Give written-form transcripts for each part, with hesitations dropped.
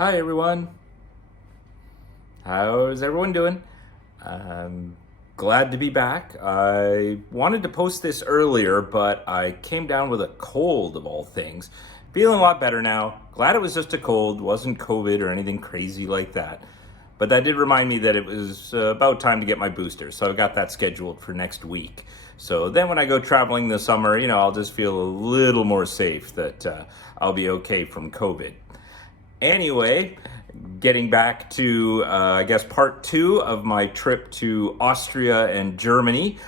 Hi everyone. How's everyone doing? I'm glad to be back. I wanted to post this earlier, but I came down with a cold of all things. Feeling a lot better now. Glad it was just a cold, wasn't COVID or anything crazy like that. But that did remind me that it was about time to get my booster, so I got that scheduled for next week. So then when I go traveling this summer, I'll just feel a little more safe that I'll be okay from COVID. Anyway, getting back to, I guess, part two of my trip to Austria and Germany.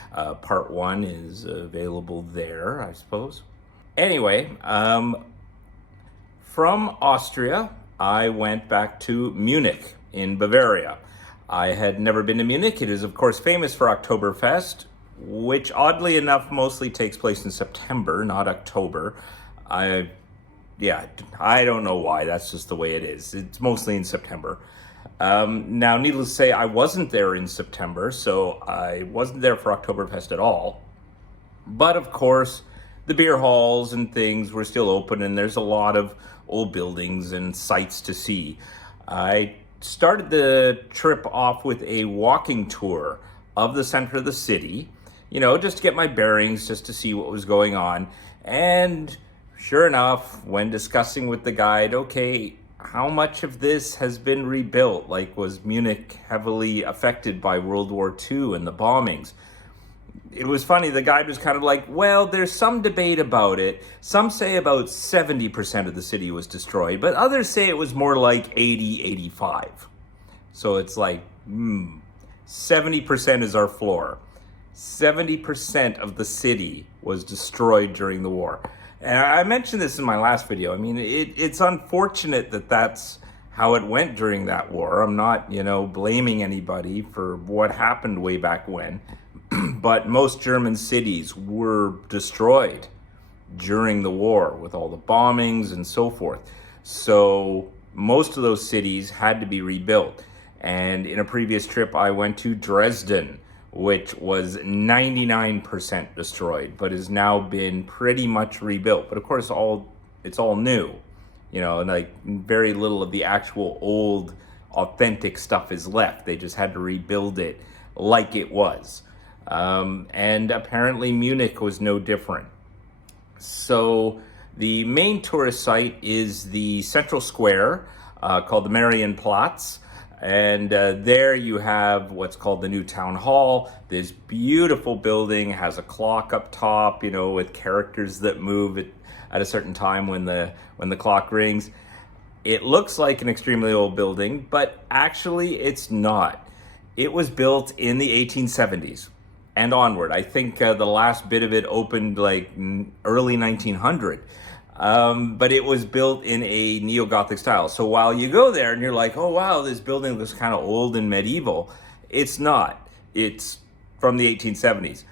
Part one is available there, I suppose. Anyway, from Austria, I went back to Munich in Bavaria. I had never been to Munich. It is, of course, famous for Oktoberfest, which oddly enough mostly takes place in September, not October. I don't know why. That's just the way it is. It's mostly in September. Now, needless to say, I wasn't there in September, so I wasn't there for Oktoberfest at all. But of course, the beer halls and things were still open, and there's a lot of old buildings and sights to see. I started the trip off with a walking tour of the center of the city, just to get my bearings, just to see what was going on. And sure enough, when discussing with the guide, okay, how much of this has been rebuilt? Like, was Munich heavily affected by World War II and the bombings? It was funny, the guide was kind of like, well, there's some debate about it. Some say about 70% of the city was destroyed, but others say it was more like 80, 85. So it's like, 70% is our floor. 70% of the city was destroyed during the war. And I mentioned this in my last video. I mean, it's unfortunate that that's how it went during that war. I'm not, blaming anybody for what happened way back when. But most German cities were destroyed during the war with all the bombings and so forth. So most of those cities had to be rebuilt. And in a previous trip, I went to Dresden, which was 99% destroyed, but has now been pretty much rebuilt. But of course, it's all new, like very little of the actual old, authentic stuff is left. They just had to rebuild it like it was. And apparently Munich was no different. So the main tourist site is the central square called the Marienplatz. And there you have what's called the new town hall. This beautiful building has a clock up top, with characters that move at a certain time when the clock rings. It looks like an extremely old building, but actually it's not. It was built in the 1870s and onward. I think the last bit of it opened like early 1900. But it was built in a neo-Gothic style. So while you go there and you're like, oh wow, this building looks kind of old and medieval, it's not. It's from the 1870s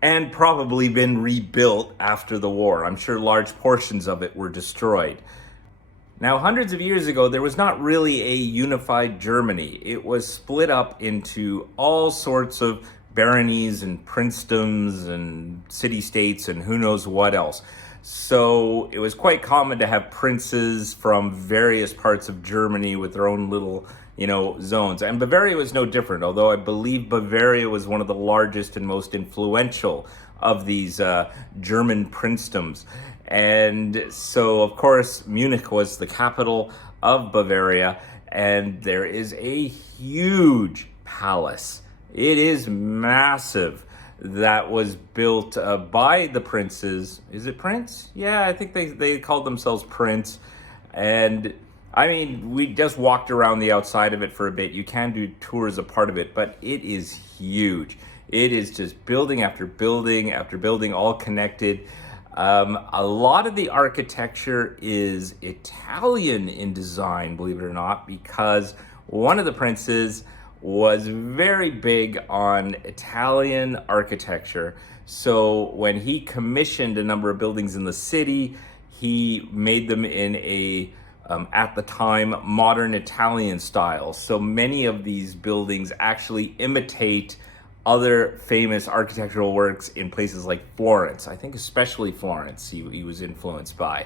and probably been rebuilt after the war. I'm sure large portions of it were destroyed. Now, hundreds of years ago, there was not really a unified Germany. It was split up into all sorts of baronies and princedoms and city-states and who knows what else. So it was quite common to have princes from various parts of Germany with their own little, zones. And Bavaria was no different, although I believe Bavaria was one of the largest and most influential of these German princedoms. And so, of course, Munich was the capital of Bavaria, and there is a huge palace. It is massive. That was built by the princes. Is it Prince? Yeah, I think they called themselves Prince. And I mean, we just walked around the outside of it for a bit. You can do tours a part of it, but it is huge. It is just building after building after building, all connected. A lot of the architecture is Italian in design, believe it or not, because one of the princes was very big on Italian architecture. So when he commissioned a number of buildings in the city, he made them in a, at the time, modern Italian style. So many of these buildings actually imitate other famous architectural works in places like Florence. I think especially Florence he was influenced by.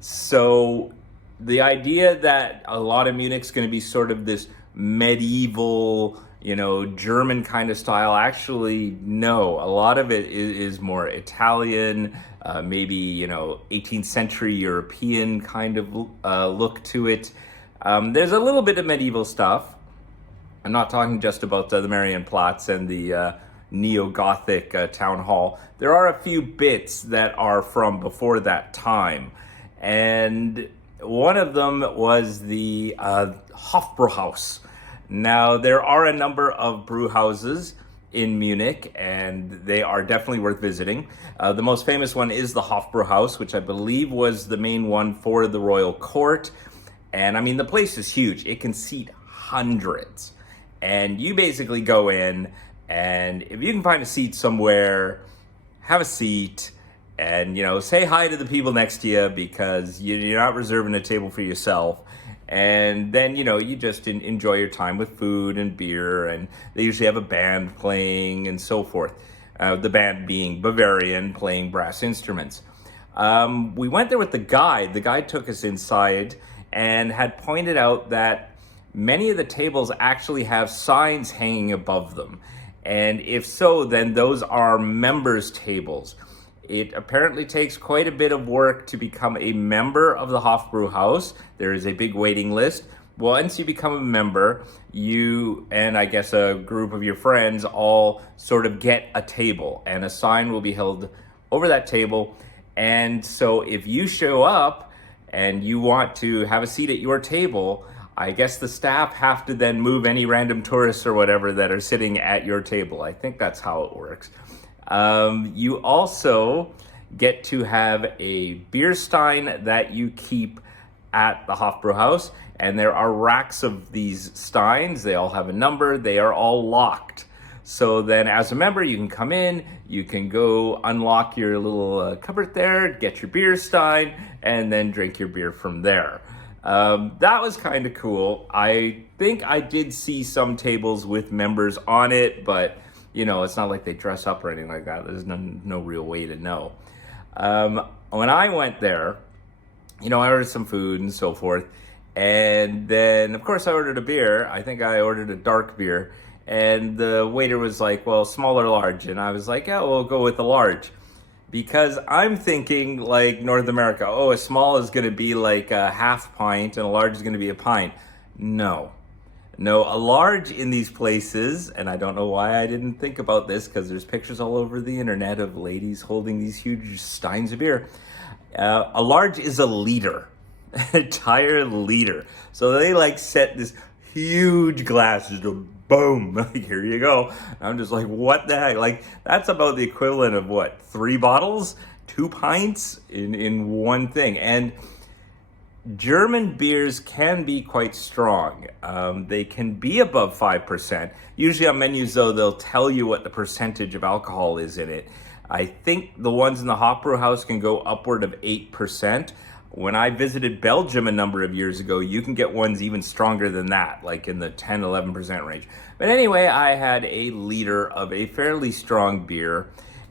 So the idea that a lot of Munich's going to be sort of this medieval, German kind of style, actually, no. A lot of it is more Italian, maybe, 18th century European kind of look to it. There's a little bit of medieval stuff. I'm not talking just about the Marienplatz and the neo-Gothic town hall. There are a few bits that are from before that time. And one of them was the Hofbrauhaus. Now, there are a number of brew houses in Munich, and they are definitely worth visiting. The most famous one is the Hofbrauhaus, which I believe was the main one for the royal court. And I mean, the place is huge. It can seat hundreds. And you basically go in, and if you can find a seat somewhere, have a seat, and, say hi to the people next to you, because you're not reserving a table for yourself. And then, you just enjoy your time with food and beer, and they usually have a band playing and so forth. The band being Bavarian, playing brass instruments. We went there with the guide. The guide took us inside and had pointed out that many of the tables actually have signs hanging above them. And if so, then those are members' tables. It apparently takes quite a bit of work to become a member of the Hofbrauhaus. There is a big waiting list. Once you become a member, you and I guess a group of your friends all sort of get a table, and a sign will be held over that table. And so if you show up and you want to have a seat at your table, I guess the staff have to then move any random tourists or whatever that are sitting at your table. I think that's how it works. You also get to have a beer stein that you keep at the Hofbrauhaus, and there are racks of these steins. They all have a number. They are all locked. So then as a member, you can come in, you can go unlock your little cupboard there, get your beer stein, and then drink your beer from there. That was kind of cool. I think I did see some tables with members on it, but it's not like they dress up or anything like that. There's no real way to know. When I went there, I ordered some food and so forth. And then, of course, I ordered a beer. I think I ordered a dark beer. And the waiter was like, well, small or large? And I was like, yeah, we'll go with the large. Because I'm thinking like North America, a small is going to be like a half pint and a large is going to be a pint. No, a large in these places, and I don't know why I didn't think about this, because there's pictures all over the internet of ladies holding these huge steins of beer. A large is a liter, an entire liter. So they set this huge glass, just boom, here you go. I'm just like, what the heck? That's about the equivalent of what, 3 bottles, 2 pints in one thing. And German beers can be quite strong. They can be above 5%. Usually on menus, though, they'll tell you what the percentage of alcohol is in it. I think the ones in the Hofbrauhaus can go upward of 8%. When I visited Belgium a number of years ago, you can get ones even stronger than that, like in the 10, 11% range. But anyway, I had a liter of a fairly strong beer.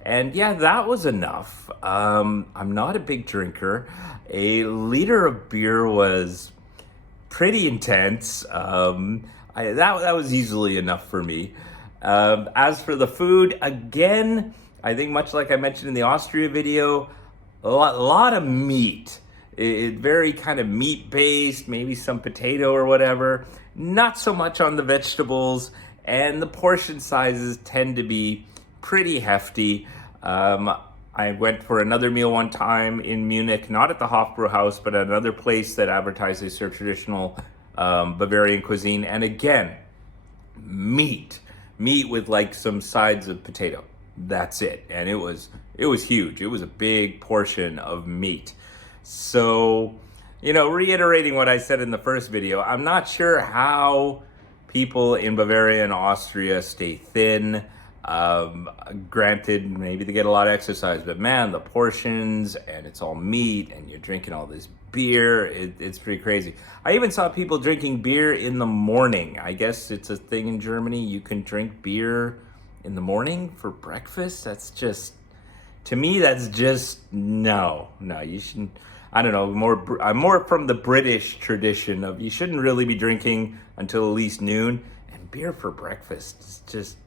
And yeah, that was enough. I'm not a big drinker. A liter of beer was pretty intense. That was easily enough for me. As for the food, again, I think much like I mentioned in the Austria video, a lot of meat. It very kind of meat-based, maybe some potato or whatever. Not so much on the vegetables, and the portion sizes tend to be pretty hefty. I went for another meal one time in Munich, not at the Hofbrauhaus, but at another place that advertises their traditional Bavarian cuisine. And again, meat with some sides of potato. That's it. And it was huge. It was a big portion of meat. So, reiterating what I said in the first video, I'm not sure how people in Bavaria and Austria stay thin. Granted, maybe they get a lot of exercise, but man, the portions, and it's all meat, and you're drinking all this beer, it's pretty crazy. I even saw people drinking beer in the morning. I guess it's a thing in Germany. You can drink beer in the morning for breakfast. To me, that's just, no, you shouldn't. I don't know, I'm more from the British tradition of you shouldn't really be drinking until at least noon, and beer for breakfast is just,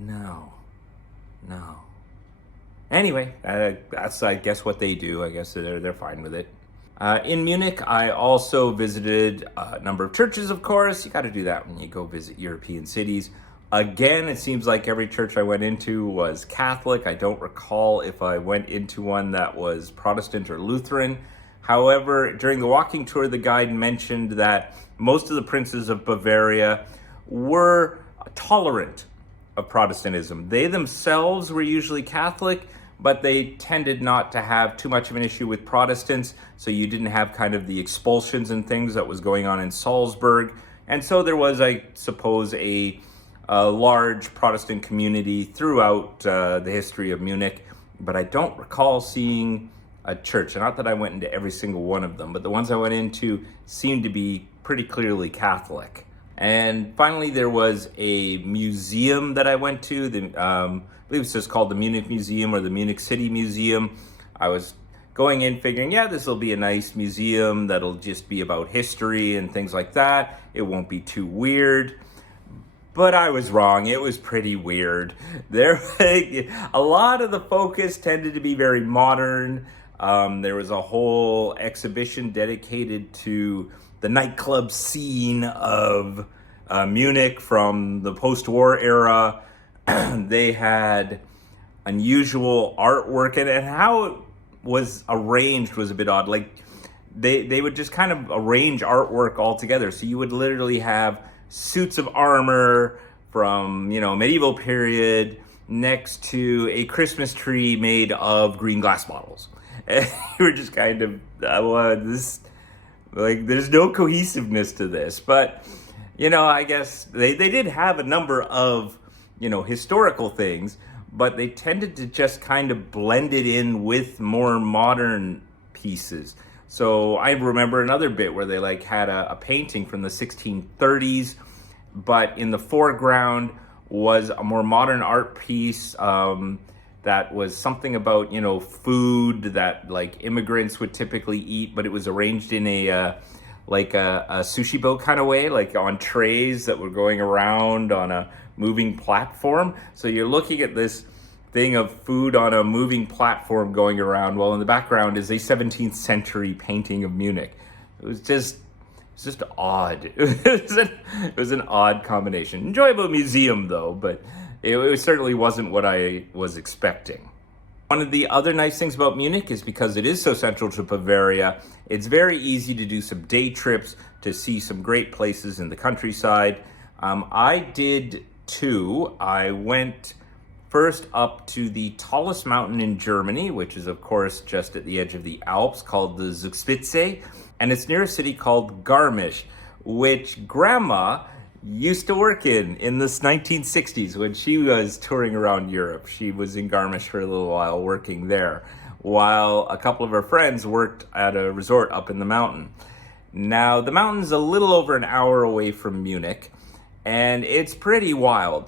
no. Anyway, that's, I guess, what they do. I guess they're fine with it. In Munich, I also visited a number of churches, of course. You got to do that when you go visit European cities. Again, it seems like every church I went into was Catholic. I don't recall if I went into one that was Protestant or Lutheran. However, during the walking tour, the guide mentioned that most of the princes of Bavaria were tolerant of Protestantism. They themselves were usually Catholic, but they tended not to have too much of an issue with Protestants, so you didn't have kind of the expulsions and things that was going on in Salzburg. And so there was, I suppose, a large Protestant community throughout the history of Munich, but I don't recall seeing a church. Not that I went into every single one of them, but the ones I went into seemed to be pretty clearly Catholic. And finally, there was a museum that I went to. I believe it's just called the Munich Museum or the Munich City Museum. I was going in figuring, yeah, this will be a nice museum that'll just be about history and things like that. It won't be too weird. But I was wrong. It was pretty weird. A lot of the focus tended to be very modern. There was a whole exhibition dedicated to the nightclub scene of Munich from the post-war era. They had unusual artwork, and how it was arranged was a bit odd. Like they would just kind of arrange artwork all together. So you would literally have suits of armor from, medieval period next to a Christmas tree made of green glass bottles. And you were just kind of, there's no cohesiveness to this. But, I guess they did have a number of, historical things, but they tended to just kind of blend it in with more modern pieces. So I remember another bit where they had a painting from the 1630s, but in the foreground was a more modern art piece that was something about, food that immigrants would typically eat, but it was arranged in a sushi boat kind of way, on trays that were going around on a moving platform. So you're looking at this thing of food on a moving platform going around, while in the background is a 17th century painting of Munich. It was just odd. It was an odd combination. Enjoyable museum though, but it certainly wasn't what I was expecting. One of the other nice things about Munich is because it is so central to Bavaria, it's very easy to do some day trips to see some great places in the countryside. I did two. I went first up to the tallest mountain in Germany, which is of course just at the edge of the Alps, called the Zugspitze, and it's near a city called Garmisch, which Grandma used to work in the 1960s when she was touring around Europe. She was in Garmisch for a little while working there, while a couple of her friends worked at a resort up in the mountain. Now, the mountain's a little over an hour away from Munich, and it's pretty wild.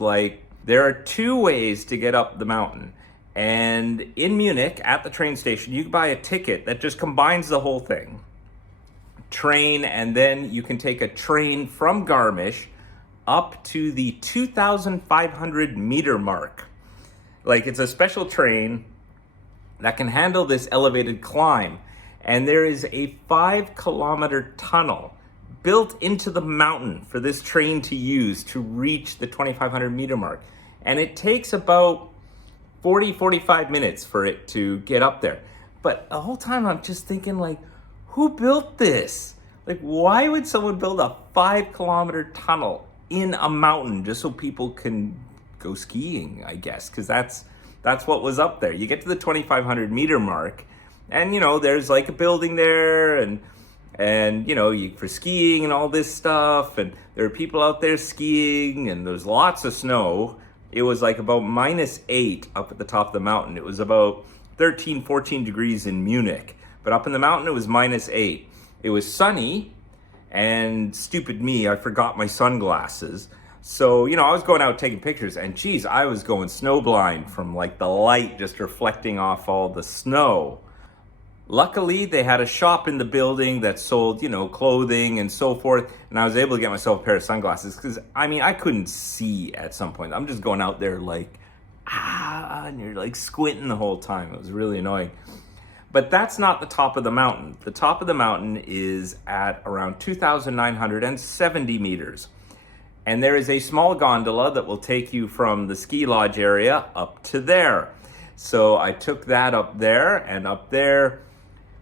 There are two ways to get up the mountain. And in Munich, at the train station, you can buy a ticket that just combines the whole thing. Train, and then you can take a train from Garmisch up to the 2,500 meter mark. It's a special train that can handle this elevated climb. And there is a 5-kilometer tunnel built into the mountain for this train to use to reach the 2,500 meter mark. And it takes about 45 minutes for it to get up there. But the whole time I'm just thinking, who built this? Why would someone build a 5-kilometer tunnel in a mountain just so people can go skiing, I guess? Because that's what was up there. You get to the 2,500 meter mark, and there's a building there, and for skiing and all this stuff, and there are people out there skiing, and there's lots of snow. It was about -8 up at the top of the mountain. It was about 13, 14 degrees in Munich, but up in the mountain it was -8. It was sunny, and stupid me, I forgot my sunglasses. So, I was going out taking pictures, and geez, I was going snowblind from the light just reflecting off all the snow. Luckily, they had a shop in the building that sold, clothing and so forth. And I was able to get myself a pair of sunglasses because, I couldn't see at some point. I'm just going out there like, and you're like squinting the whole time. It was really annoying. But that's not the top of the mountain. The top of the mountain is at around 2,970 meters. And there is a small gondola that will take you from the ski lodge area up to there. So I took that up there, and up there,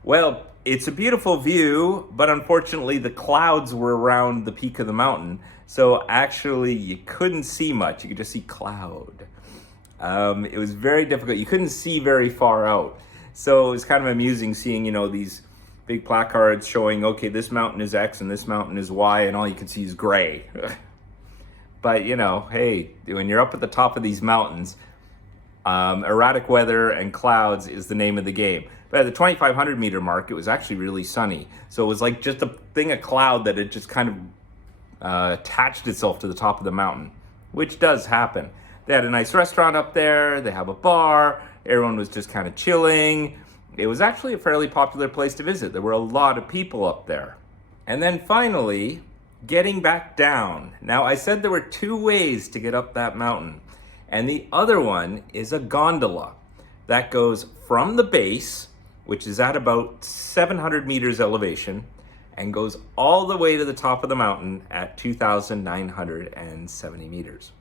well, it's a beautiful view, but unfortunately the clouds were around the peak of the mountain. So actually you couldn't see much. You could just see cloud. It was very difficult. You couldn't see very far out. So it was kind of amusing seeing, these big placards showing, okay, this mountain is X and this mountain is Y, and all you can see is gray. But, hey, when you're up at the top of these mountains, erratic weather and clouds is the name of the game. But at the 2,500 meter mark, it was actually really sunny. So it was like just a thing of cloud that had just kind of attached itself to the top of the mountain, which does happen. They had a nice restaurant up there. They have a bar. Everyone was just kind of chilling. It was actually a fairly popular place to visit. There were a lot of people up there. And then finally, getting back down. Now, I said there were two ways to get up that mountain. And the other one is a gondola that goes from the base, which is at about 700 meters elevation, and goes all the way to the top of the mountain at 2,970 meters.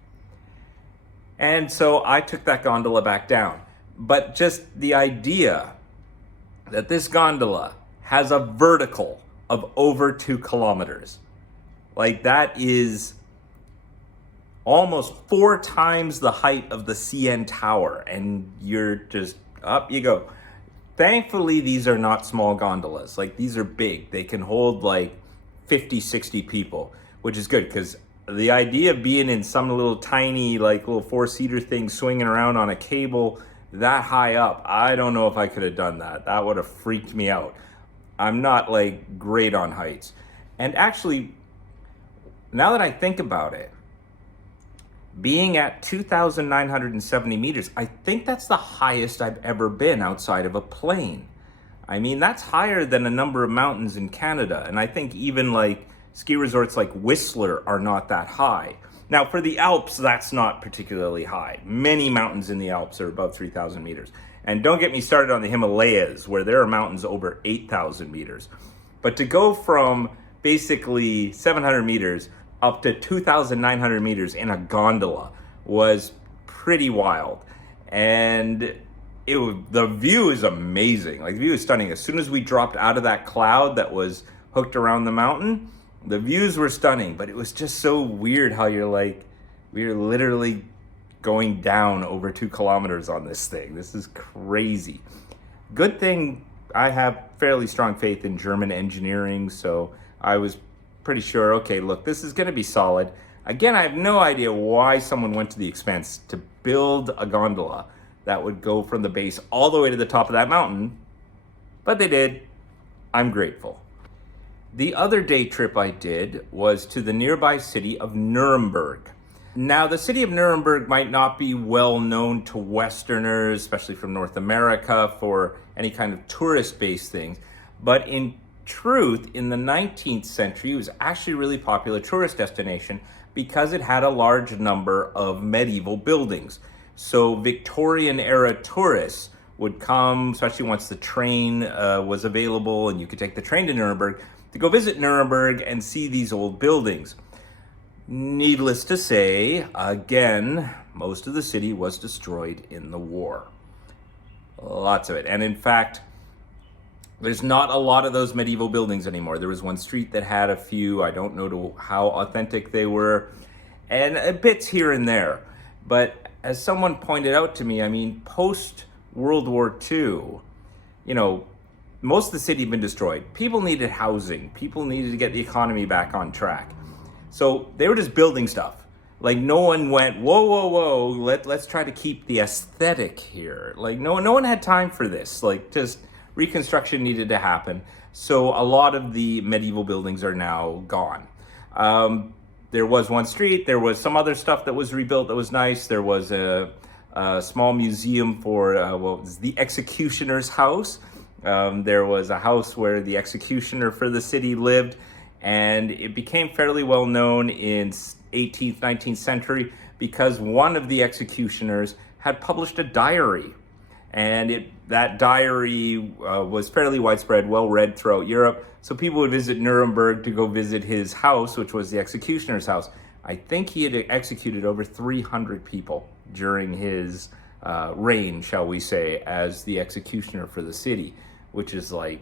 And so I took that gondola back down. But just the idea that this gondola has a vertical of over 2 kilometers, like that is almost 4 times the height of the CN Tower, and you're just, up you go. Thankfully, these are not small gondolas. Like, these are big. They can hold like 50, 60 people, which is good, because the idea of being in some little tiny, like little 4-seater thing swinging around on a cable that high up, I don't know if I could have done that. That would have freaked me out. I'm not like great on heights. And actually, now that I think about it, being at 2,970 meters, I think that's the highest I've ever been outside of a plane. I mean, that's higher than a number of mountains in Canada. And I think even like ski resorts like Whistler are not that high. Now, for the Alps, that's not particularly high. Many mountains in the Alps are above 3,000 meters. And don't get me started on the Himalayas, where there are mountains over 8,000 meters. But to go from basically 700 meters up to 2,900 meters in a gondola was pretty wild. And the view is amazing. Like, the view is stunning. As soon as we dropped out of that cloud that was hooked around the mountain, the views were stunning, but it was just so weird how you're like, we're literally going down over 2 kilometers on this thing. This is crazy. Good thing I have fairly strong faith in German engineering, so I was pretty sure, okay, look, this is gonna be solid. Again, I have no idea why someone went to the expense to build a gondola that would go from the base all the way to the top of that mountain, but they did. I'm grateful. The other day trip I did was to the nearby city of Nuremberg. Now, the city of Nuremberg might not be well known to Westerners, especially from North America, for any kind of tourist-based things. But in truth, in the 19th century, it was actually a really popular tourist destination because it had a large number of medieval buildings. So Victorian-era tourists would come, especially once the train was available and you could take the train to Nuremberg, to go visit Nuremberg and see these old buildings. Needless to say, again, most of the city was destroyed in the war. Lots of it. And in fact, there's not a lot of those medieval buildings anymore. There was one street that had a few. I don't know how authentic they were, and bits here and there. But as someone pointed out to me, I mean, post World War II, most of the city had been destroyed. People needed housing. People needed to get the economy back on track. So they were just building stuff. Like, no one went, whoa, let's try to keep the aesthetic here. Like, no one had time for this. Like, just reconstruction needed to happen. So a lot of the medieval buildings are now gone. There was one street. There was some other stuff that was rebuilt that was nice. There was a small museum for, the executioner's house. There was a house where the executioner for the city lived, and it became fairly well known in 18th, 19th century because one of the executioners had published a diary. And that diary was fairly widespread, well read throughout Europe. So people would visit Nuremberg to go visit his house, which was the executioner's house. I think he had executed over 300 people during his reign, shall we say, as the executioner for the city, which is like,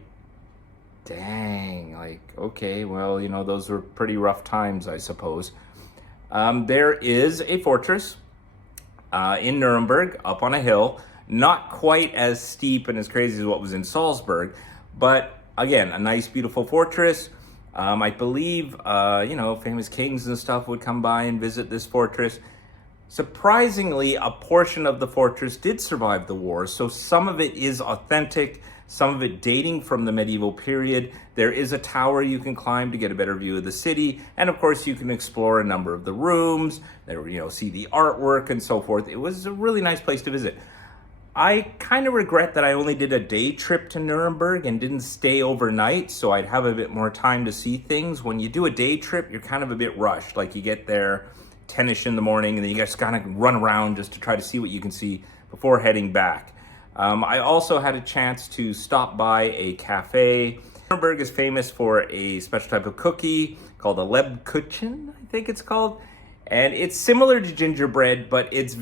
dang, like, okay, well, you know, those were pretty rough times, I suppose. There is a fortress in Nuremberg, up on a hill, not quite as steep and as crazy as what was in Salzburg, but again, a nice, beautiful fortress. I believe, you know, famous kings and stuff would come by and visit this fortress. Surprisingly, a portion of the fortress did survive the war, so some of it is authentic, some of it dating from the medieval period. There is a tower you can climb to get a better view of the city, and of course you can explore a number of the rooms, there, you know, see the artwork and so forth. It was a really nice place to visit. I kind of regret that I only did a day trip to Nuremberg and didn't stay overnight, so I'd have a bit more time to see things. When you do a day trip, you're kind of a bit rushed. Like you get there 10ish in the morning and then you just kind of run around just to try to see what you can see before heading back. I also had a chance to stop by a cafe. Nuremberg is famous for a special type of cookie called a Lebkuchen, I think it's called. And it's similar to gingerbread, but it's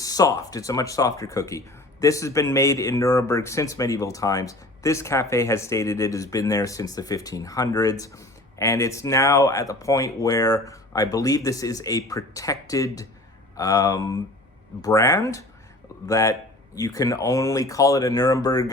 soft. It's a much softer cookie. This has been made in Nuremberg since medieval times. This cafe has stated it has been there since the 1500s. And it's now at the point where I believe this is a protected brand that you can only call it a Nuremberg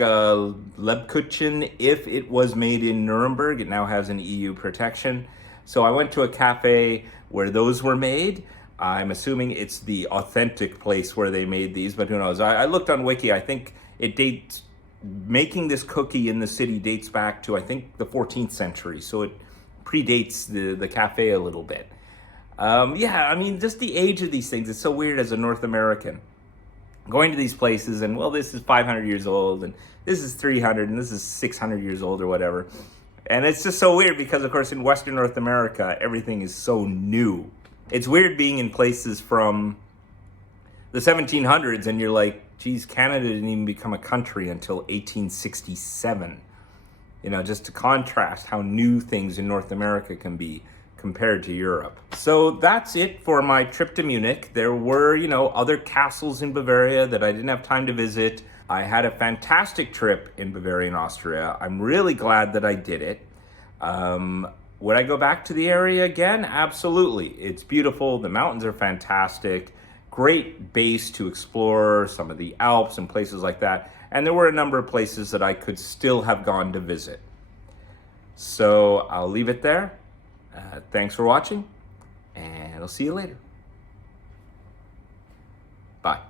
Lebkuchen if it was made in Nuremberg. It now has an EU protection. So I went to a cafe where those were made. I'm assuming it's the authentic place where they made these, but who knows? I looked on Wiki. I think it dates, making this cookie in the city dates back to, I think, the 14th century. So it predates the cafe a little bit. Yeah, I mean, just the age of these things. It's so weird as a North American. Going to these places and, well, this is 500 years old and this is 300 and this is 600 years old or whatever. And it's just so weird because, of course, in Western North America, everything is so new. It's weird being in places from the 1700s and you're like, geez, Canada didn't even become a country until 1867. You know, just to contrast how new things in North America can be compared to Europe. So that's it for my trip to Munich. There were, you know, other castles in Bavaria that I didn't have time to visit. I had a fantastic trip in Bavaria and Austria. I'm really glad that I did it. Would I go back to the area again? Absolutely. It's beautiful. The mountains are fantastic. Great base to explore some of the Alps and places like that. And there were a number of places that I could still have gone to visit. So I'll leave it there. Thanks for watching, and I'll see you later. Bye.